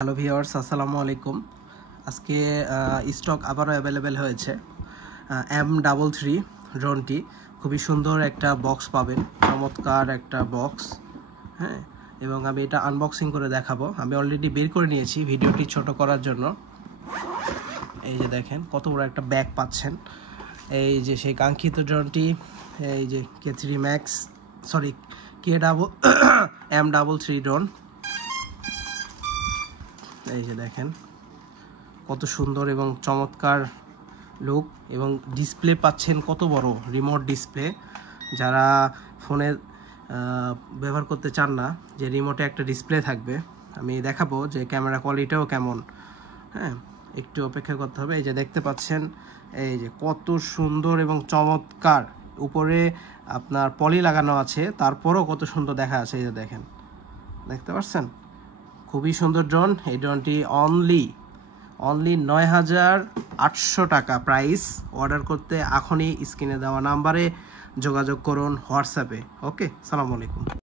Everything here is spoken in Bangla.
হ্যালো ভিউয়ার্স, আসসালামু আলাইকুম। আজকে স্টক আবারও অ্যাভেলেবেল হয়েছে M33 ড্রোনটি। খুবই সুন্দর একটা বক্স পাবেন, চমৎকার একটা বক্স। হ্যাঁ, এবং আমি এটা আনবক্সিং করে দেখাবো। আমি অলরেডি বের করে নিয়েছি ভিডিওটি ছোট করার জন্য। এই যে দেখেন কত বড় একটা ব্যাগ পাচ্ছেন। এই যে সেই কাঙ্ক্ষিত ড্রোনটি, এই যে M33 ড্রোন। এই যে দেখেন কত সুন্দর এবং চমৎকার লুক, এবং ডিসপ্লে পাচ্ছেন কত বড় রিমোট ডিসপ্লে। যারা ফোনে ব্যবহার করতে চান না যে রিমোটে একটা ডিসপ্লে থাকবে, আমি দেখাবো যে ক্যামেরা কোয়ালিটিও কেমন। হ্যাঁ, একটু অপেক্ষা করতে হবে। এই যে দেখতে পাচ্ছেন, এই যে কত সুন্দর এবং চমৎকার, উপরে আপনার পলি লাগানো আছে, তারপরও কত সুন্দর দেখা আছে। এই যে দেখেন, দেখতে পাচ্ছেন, খুবই সুন্দর ড্রোন। এই ড্রোনটি অনলি ৯,৮০০ টাকা প্রাইস। অর্ডার করতে এখনই স্ক্রিনে দেওয়া নাম্বারে যোগাযোগ করুন হোয়াটসঅ্যাপে। ওকে, সালামু আলাইকুম।